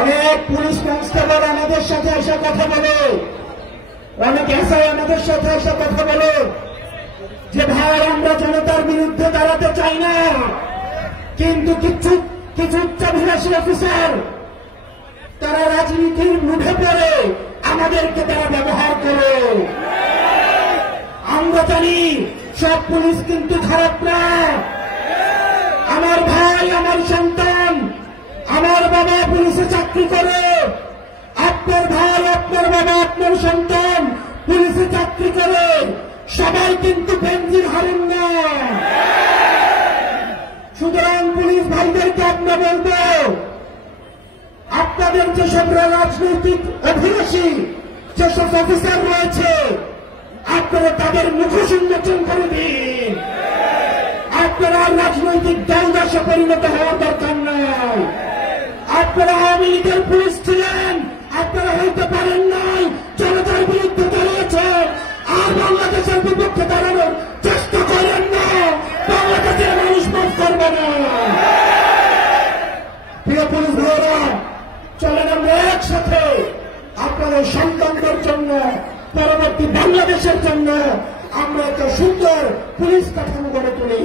অনেক police constable আমাদের সাথে এসে কথা বলে, অনেক এসআই আমাদের সাথে এসে কথা বলে যে ভাই আমরা জনতার বিরুদ্ধে দাঁড়াতে চাই না, কিন্তু কিছু উচ্চাভিলাষী অফিসার তারা রাজনীতির মুঠে পড়ে আমাদেরকে তারা ব্যবহার করে। আমরা জানি সব পুলিশ কিন্তু খারাপ না। আমার ভাই, আমার সন্তান, আমার বাবা পুলিশে চাকরি করে, আপনার ভাই, আপনার বাবা, আপনার সন্তান পুলিশে চাকরি করে, সবাই কিন্তু বেঞ্জির হারেন না। সুতরাং পুলিশ ভাইদেরকে আমরা বলব, আপনাদের যেসব রাজনৈতিক অভিলাষী যেসব অফিসার রয়েছে আপনারা তাদের মুখোশ উন্মোচন করে দিন। আপনারা রাজনৈতিক দলদাসে পরিণত হওয়ার দরকার নাই। আপনারা আওয়ামী লীগের পুলিশ ছিলেন, আপনারা হইতে পারেন নাই, জনতার বিরুদ্ধে দাঁড়িয়েছেন, আর বাংলাদেশের বিপক্ষে দাঁড়ানোর চেষ্টা করেন না। বাংলাদেশের মানুষ মাফ করবে না। প্রিয় পুলিশ ভাইয়েরা, চলেন আমরা একসাথে আপনাদের সন্তানদের জন্য, পরবর্তী বাংলাদেশের জন্য আমরা একটা সুন্দর পুলিশ কাঠামো গড়ে তুলি।